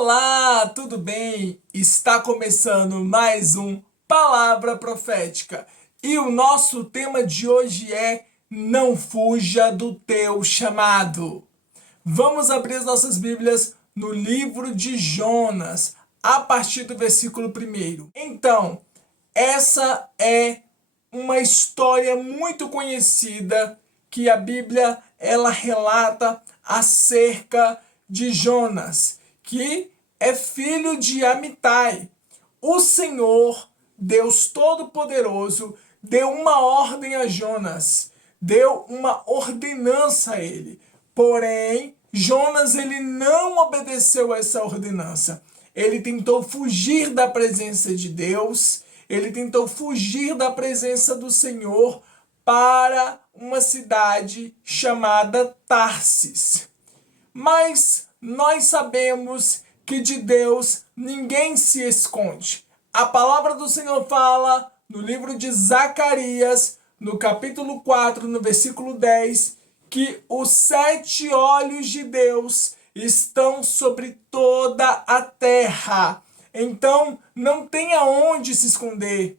Olá, tudo bem? Está começando mais um Palavra Profética e o nosso tema de hoje é Não fuja do teu chamado. Vamos abrir as nossas Bíblias no livro de Jonas, a partir do versículo 1. Então, essa é uma história muito conhecida que a Bíblia ela relata acerca de Jonas, que é filho de Amitai. O Senhor, Deus Todo-Poderoso, deu uma ordem a Jonas, deu uma ordenança a ele. Porém, Jonas ele não obedeceu a essa ordenança. Ele tentou fugir da presença de Deus, ele tentou fugir da presença do Senhor para uma cidade chamada Tarsis. Mas nós sabemos que de Deus ninguém se esconde. A palavra do Senhor fala no livro de Zacarias, no capítulo 4, no versículo 10, que os 7 olhos de Deus estão sobre toda a terra. Então, não tem aonde se esconder.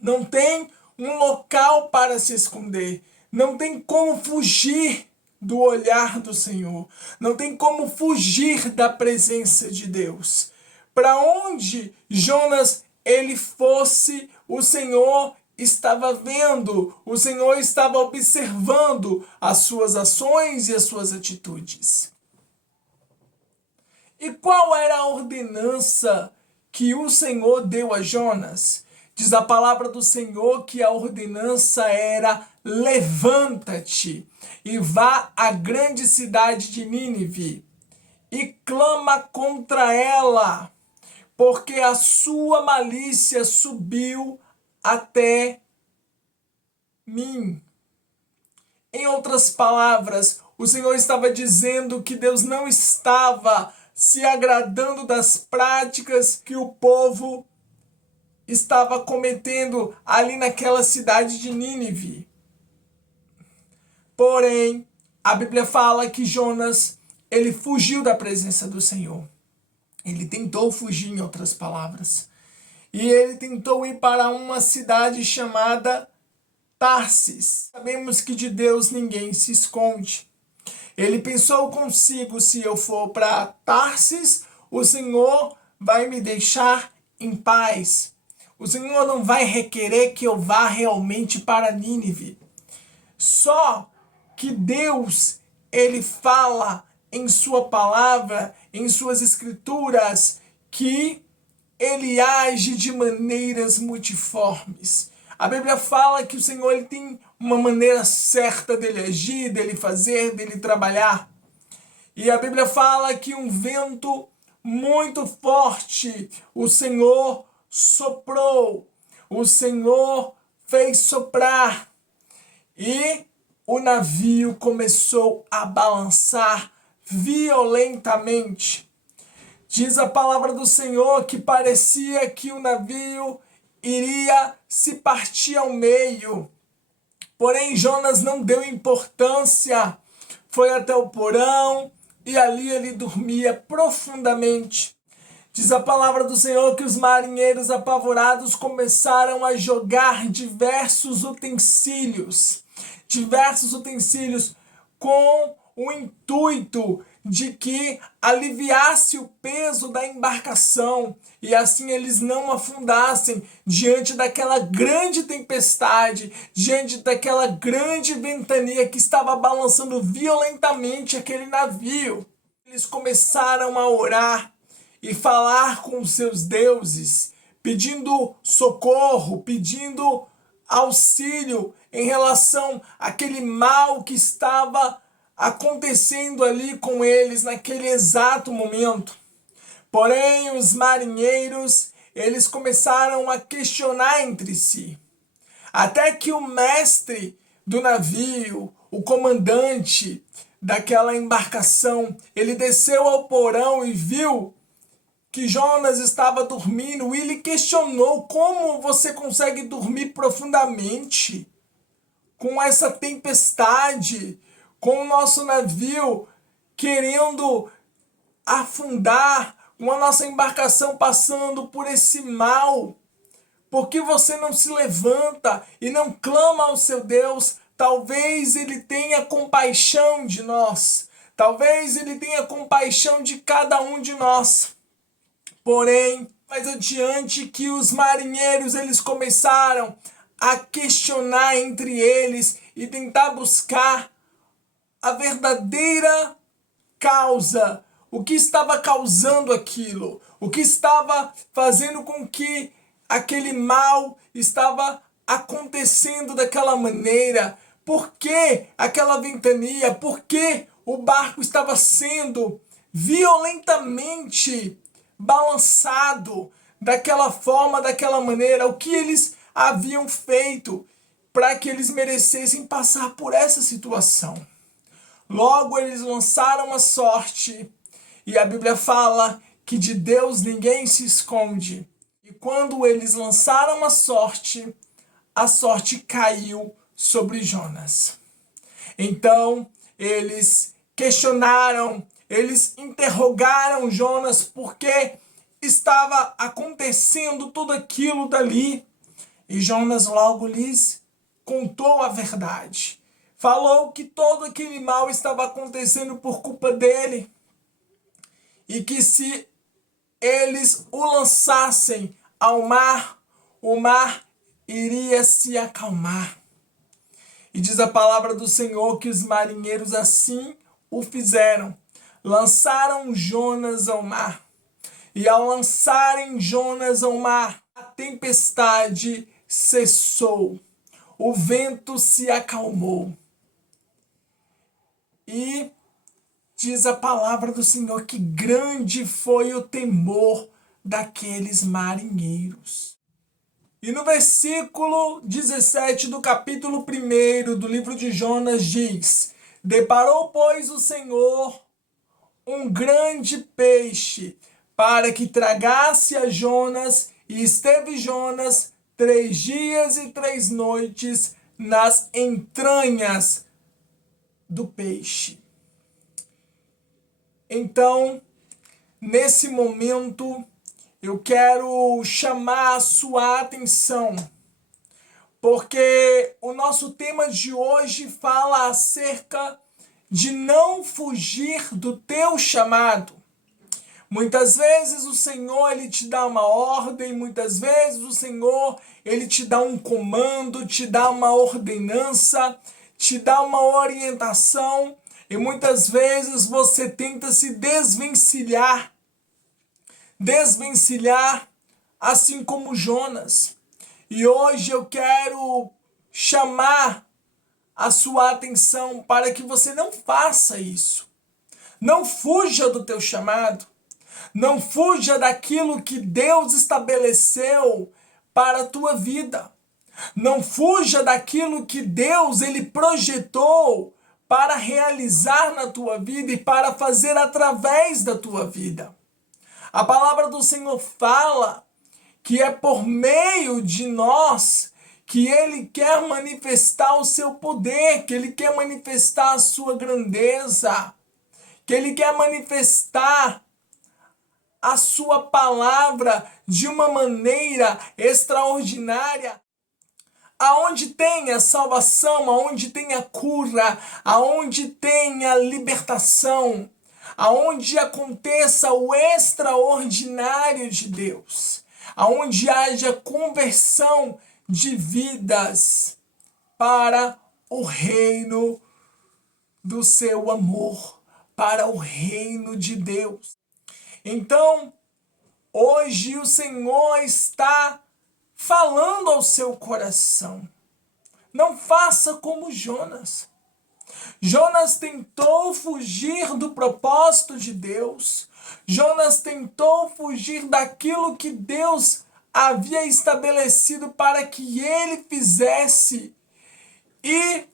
Não tem um local para se esconder. Não tem como fugir do olhar do Senhor. Não tem como fugir da presença de Deus. Para onde Jonas ele fosse, o Senhor estava vendo, o Senhor estava observando as suas ações e as suas atitudes. E qual era a ordenança que o Senhor deu a Jonas? Diz a palavra do Senhor que a ordenança era: levanta-te e vá à grande cidade de Nínive e clama contra ela, porque a sua malícia subiu até mim. Em outras palavras, o Senhor estava dizendo que Deus não estava se agradando das práticas que o povo estava cometendo ali naquela cidade de Nínive. Porém, a Bíblia fala que Jonas, ele fugiu da presença do Senhor. Ele tentou fugir, em outras palavras. E ele tentou ir para uma cidade chamada Tarsis. Sabemos que de Deus ninguém se esconde. Ele pensou consigo: se eu for para Tarsis, o Senhor vai me deixar em paz. O Senhor não vai requerer que eu vá realmente para Nínive. Só que Deus, ele fala em sua palavra, em suas escrituras, que ele age de maneiras multiformes. A Bíblia fala que o Senhor ele tem uma maneira certa dele agir, dele fazer, dele trabalhar. E a Bíblia fala que um vento muito forte o Senhor soprou, o Senhor fez soprar e o navio começou a balançar violentamente. Diz a palavra do Senhor que parecia que o navio iria se partir ao meio. Porém, Jonas não deu importância. Foi até o porão e ali ele dormia profundamente. Diz a palavra do Senhor que os marinheiros apavorados começaram a jogar diversos utensílios com o intuito de que aliviasse o peso da embarcação e assim eles não afundassem diante daquela grande tempestade, diante daquela grande ventania que estava balançando violentamente aquele navio. Eles começaram a orar e falar com os seus deuses, pedindo socorro, pedindo auxílio em relação àquele mal que estava acontecendo ali com eles naquele exato momento. Porém, os marinheiros, eles começaram a questionar entre si. Até que o mestre do navio, o comandante daquela embarcação, ele desceu ao porão e viu que Jonas estava dormindo e ele questionou: como você consegue dormir profundamente com essa tempestade, com o nosso navio querendo afundar, com a nossa embarcação passando por esse mal? Por que você não se levanta e não clama ao seu Deus? Talvez Ele tenha compaixão de nós. Talvez Ele tenha compaixão de cada um de nós. Porém, mais adiante que os marinheiros eles começaram a questionar entre eles e tentar buscar a verdadeira causa, o que estava causando aquilo, o que estava fazendo com que aquele mal estava acontecendo daquela maneira, por que aquela ventania, por que o barco estava sendo violentamente balançado daquela forma, daquela maneira, o que eles haviam feito para que eles merecessem passar por essa situação. Logo eles lançaram a sorte, e a Bíblia fala que de Deus ninguém se esconde. E quando eles lançaram a sorte caiu sobre Jonas. Então eles questionaram, eles interrogaram Jonas porque estava acontecendo tudo aquilo dali. E Jonas logo lhes contou a verdade. Falou que todo aquele mal estava acontecendo por culpa dele. E que se eles o lançassem ao mar, o mar iria se acalmar. E diz a palavra do Senhor que os marinheiros assim o fizeram. Lançaram Jonas ao mar. E ao lançarem Jonas ao mar, a tempestade cessou. O vento se acalmou. E diz a palavra do Senhor que grande foi o temor daqueles marinheiros. E no versículo 17 do capítulo 1 do livro de Jonas diz: Deparou, pois, o Senhor um grande peixe para que tragasse a Jonas, e esteve Jonas 3 dias e 3 noites nas entranhas do peixe. Então, nesse momento, eu quero chamar a sua atenção, porque o nosso tema de hoje fala acerca de não fugir do teu chamado. Muitas vezes o Senhor ele te dá uma ordem, muitas vezes o Senhor ele te dá um comando, te dá uma ordenança, te dá uma orientação, e muitas vezes você tenta se desvencilhar, assim como Jonas. E hoje eu quero chamar a sua atenção para que você não faça isso. Não fuja do teu chamado. Não fuja daquilo que Deus estabeleceu para a tua vida. Não fuja daquilo que Deus ele projetou para realizar na tua vida e para fazer através da tua vida. A palavra do Senhor fala que é por meio de nós que Ele quer manifestar o seu poder, que Ele quer manifestar a sua grandeza, que Ele quer manifestar a sua palavra de uma maneira extraordinária. Aonde tem a salvação, aonde tem a cura, aonde tem a libertação, aonde aconteça o extraordinário de Deus, aonde haja conversão de vidas para o reino do seu amor, para o reino de Deus. Então, hoje o Senhor está falando ao seu coração. Não faça como Jonas. Jonas tentou fugir do propósito de Deus. Jonas tentou fugir daquilo que Deus havia estabelecido para que ele fizesse. E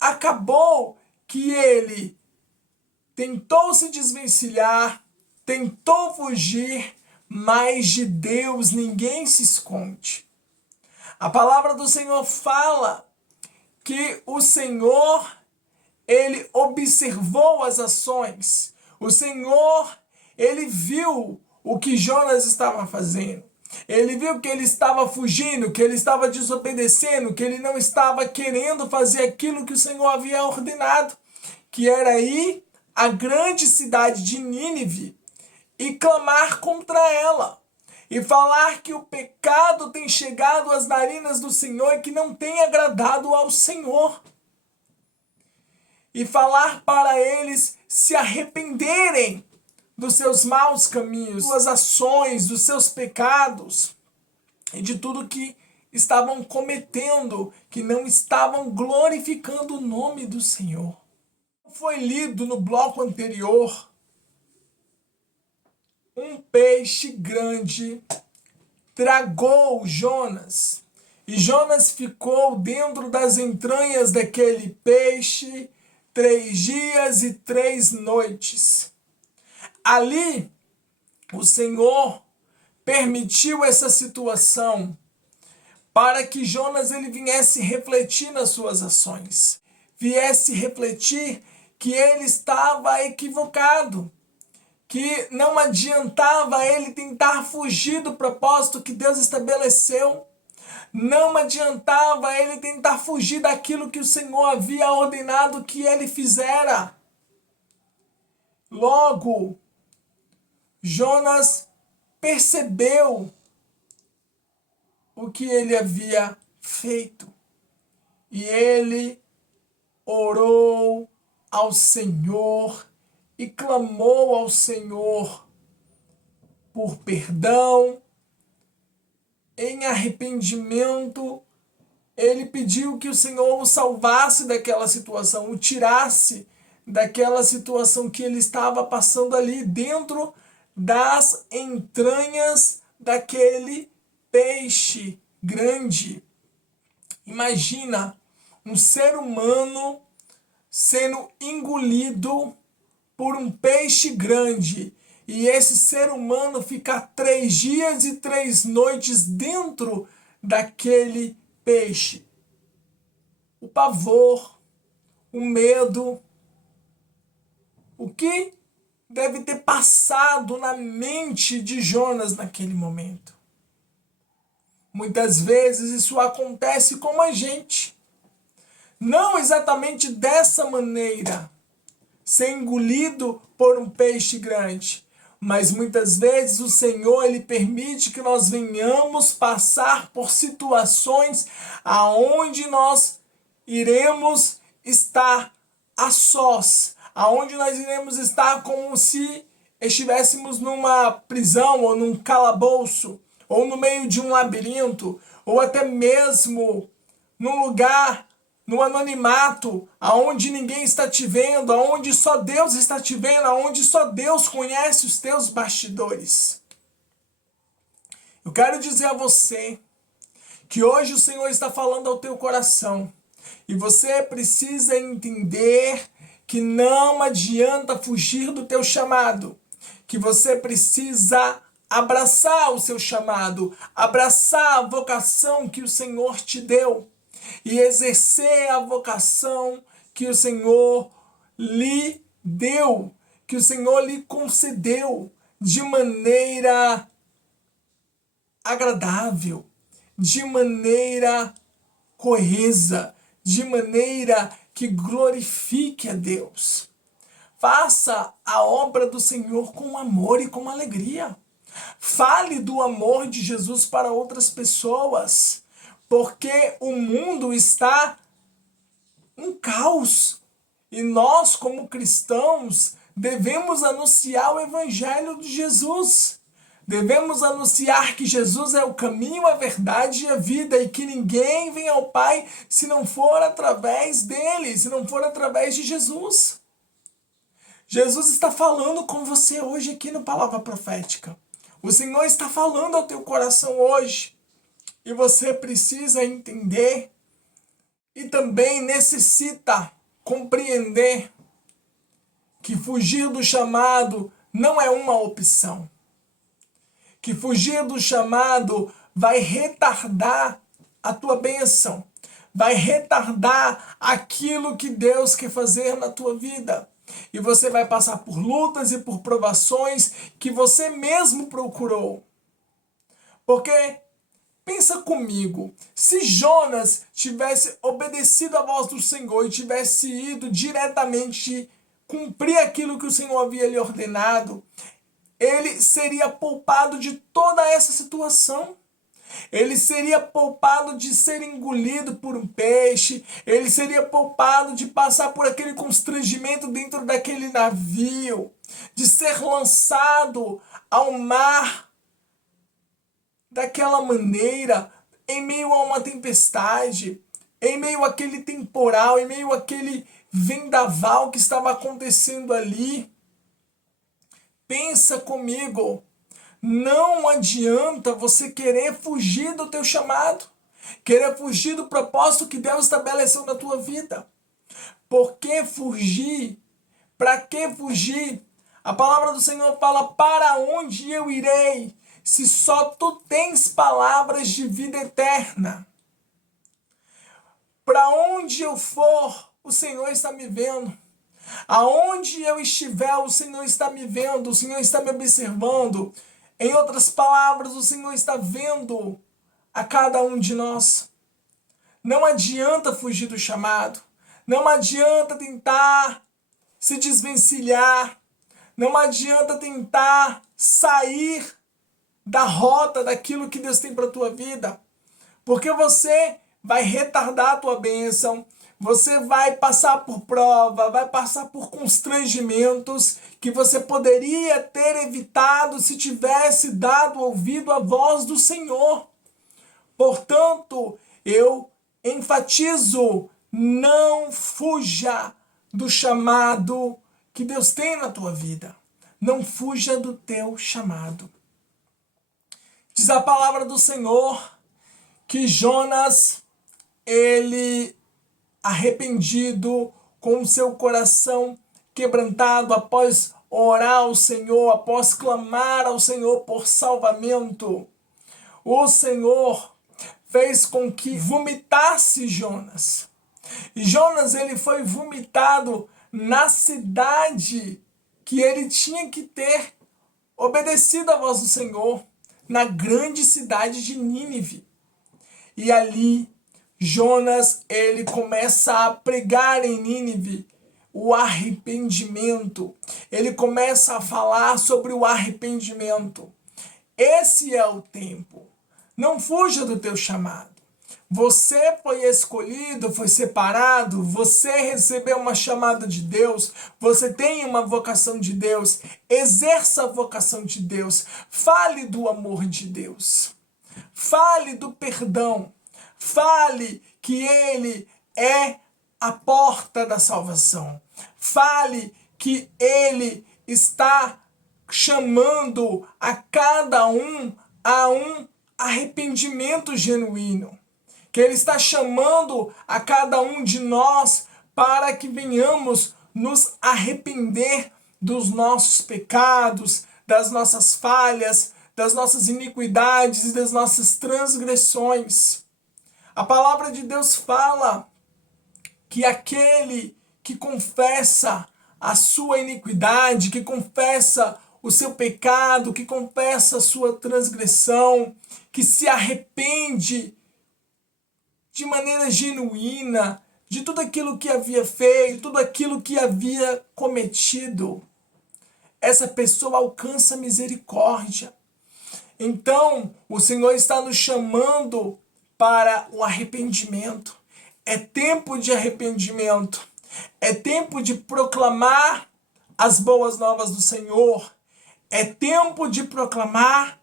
acabou que ele tentou se desvencilhar, tentou fugir, mas de Deus ninguém se esconde. A palavra do Senhor fala que o Senhor, ele observou as ações. O Senhor, ele viu o que Jonas estava fazendo. Ele viu que ele estava fugindo, que ele estava desobedecendo, que ele não estava querendo fazer aquilo que o Senhor havia ordenado, que era ir à grande cidade de Nínive e clamar contra ela. E falar que o pecado tem chegado às narinas do Senhor e que não tem agradado ao Senhor. E falar para eles se arrependerem dos seus maus caminhos, suas ações, dos seus pecados e de tudo que estavam cometendo, que não estavam glorificando o nome do Senhor. Foi lido no bloco anterior, um peixe grande tragou Jonas, e Jonas ficou dentro das entranhas daquele peixe 3 dias e 3 noites. Ali, o Senhor permitiu essa situação para que Jonas ele viesse refletir nas suas ações, viesse refletir que ele estava equivocado, que não adiantava ele tentar fugir do propósito que Deus estabeleceu, não adiantava ele tentar fugir daquilo que o Senhor havia ordenado que ele fizera. Logo, Jonas percebeu o que ele havia feito e ele orou ao Senhor e clamou ao Senhor por perdão. Em arrependimento, ele pediu que o Senhor o salvasse daquela situação, o tirasse daquela situação que ele estava passando ali dentro das entranhas daquele peixe grande. Imagina um ser humano sendo engolido por um peixe grande e esse ser humano ficar 3 dias e 3 noites dentro daquele peixe. O pavor, o medo, o que deve ter passado na mente de Jonas naquele momento. Muitas vezes isso acontece com a gente. Não exatamente dessa maneira, ser engolido por um peixe grande. Mas muitas vezes o Senhor ele permite que nós venhamos passar por situações aonde nós iremos estar a sós, aonde nós iremos estar como se estivéssemos numa prisão ou num calabouço, ou no meio de um labirinto, ou até mesmo num lugar, no anonimato, aonde ninguém está te vendo, aonde só Deus está te vendo, aonde só Deus conhece os teus bastidores. Eu quero dizer a você que hoje o Senhor está falando ao teu coração e você precisa entender que não adianta fugir do teu chamado, que você precisa abraçar o seu chamado, abraçar a vocação que o Senhor te deu e exercer a vocação que o Senhor lhe deu, que o Senhor lhe concedeu de maneira agradável, de maneira coesa, de maneira que glorifique a Deus. Faça a obra do Senhor com amor e com alegria. Fale do amor de Jesus para outras pessoas, porque o mundo está um caos e nós, como cristãos, devemos anunciar o Evangelho de Jesus. Devemos anunciar que Jesus é o caminho, a verdade e a vida e que ninguém vem ao Pai se não for através dele, se não for através de Jesus. Jesus está falando com você hoje aqui no Palavra Profética. O Senhor está falando ao teu coração hoje. E você precisa entender e também necessita compreender que fugir do chamado não é uma opção. Que fugir do chamado vai retardar a tua bênção. Vai retardar aquilo que Deus quer fazer na tua vida. E você vai passar por lutas e por provações que você mesmo procurou. Porque, pensa comigo, se Jonas tivesse obedecido à voz do Senhor e tivesse ido diretamente cumprir aquilo que o Senhor havia lhe ordenado, ele seria poupado de toda essa situação. Ele seria poupado de ser engolido por um peixe, ele seria poupado de passar por aquele constrangimento dentro daquele navio, de ser lançado ao mar daquela maneira, em meio a uma tempestade, em meio àquele temporal, em meio àquele vendaval que estava acontecendo ali. Pensa comigo. Não adianta você querer fugir do teu chamado, querer fugir do propósito que Deus estabeleceu na tua vida. Por que fugir? Para que fugir? A palavra do Senhor fala: para onde eu irei, se só tu tens palavras de vida eterna? Para onde eu for, o Senhor está me vendo. Aonde eu estiver, o Senhor está me vendo, o Senhor está me observando. Em outras palavras, o Senhor está vendo a cada um de nós. Não adianta fugir do chamado. Não adianta tentar se desvencilhar. Não adianta tentar sair da rota daquilo que Deus tem para a tua vida. Porque você vai retardar a tua bênção. Você vai passar por prova, vai passar por constrangimentos que você poderia ter evitado se tivesse dado ouvido à voz do Senhor. Portanto, eu enfatizo: não fuja do chamado que Deus tem na tua vida. Não fuja do teu chamado. Diz a palavra do Senhor que Jonas, ele arrependido, com o seu coração quebrantado, após orar ao Senhor, após clamar ao Senhor por salvamento, o Senhor fez com que vomitasse Jonas. E Jonas, ele foi vomitado na cidade que ele tinha que ter obedecido à voz do Senhor, na grande cidade de Nínive. E ali Jonas, ele começa a pregar em Nínive o arrependimento. Ele começa a falar sobre o arrependimento. Esse é o tempo. Não fuja do teu chamado. Você foi escolhido, foi separado, você recebeu uma chamada de Deus, você tem uma vocação de Deus. Exerça a vocação de Deus. Fale do amor de Deus. Fale do perdão. Fale que Ele é a porta da salvação. Fale que Ele está chamando a cada um a um arrependimento genuíno. Que Ele está chamando a cada um de nós para que venhamos nos arrepender dos nossos pecados, das nossas falhas, das nossas iniquidades e das nossas transgressões. A palavra de Deus fala que aquele que confessa a sua iniquidade, que confessa o seu pecado, que confessa a sua transgressão, que se arrepende de maneira genuína de tudo aquilo que havia feito, tudo aquilo que havia cometido, essa pessoa alcança misericórdia. Então, o Senhor está nos chamando para o arrependimento. É tempo de arrependimento. É tempo de proclamar as boas novas do Senhor. É tempo de proclamar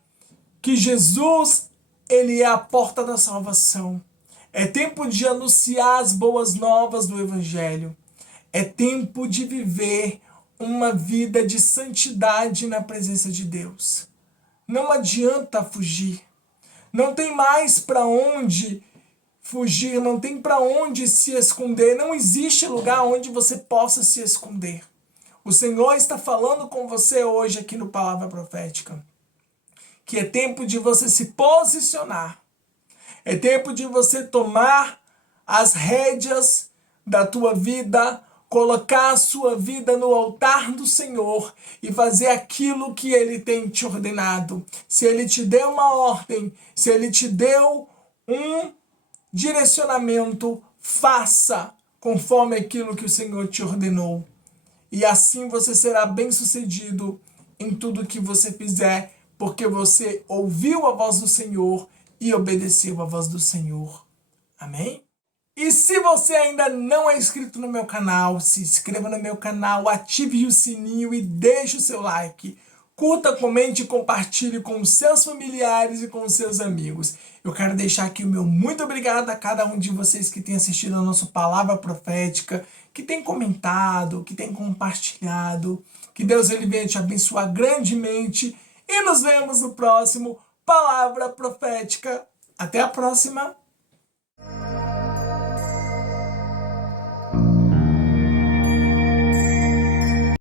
que Jesus, Ele é a porta da salvação. É tempo de anunciar as boas novas do Evangelho. É tempo de viver uma vida de santidade na presença de Deus. Não adianta fugir. Não tem mais para onde fugir, não tem para onde se esconder. Não existe lugar onde você possa se esconder. O Senhor está falando com você hoje aqui no Palavra Profética, que é tempo de você se posicionar. É tempo de você tomar as rédeas da tua vida, colocar a sua vida no altar do Senhor e fazer aquilo que Ele tem te ordenado. Se Ele te deu uma ordem, se Ele te deu um direcionamento, faça conforme aquilo que o Senhor te ordenou. E assim você será bem-sucedido em tudo que você fizer, porque você ouviu a voz do Senhor e obedeceu a voz do Senhor. Amém? E se você ainda não é inscrito no meu canal, se inscreva no meu canal, ative o sininho e deixe o seu like. Curta, comente e compartilhe com os seus familiares e com os seus amigos. Eu quero deixar aqui o meu muito obrigado a cada um de vocês que tem assistido a nossa palavra profética, que tem comentado, que tem compartilhado. Que Deus ele venha te abençoar grandemente. E nos vemos no próximo Palavra Profética. Até a próxima!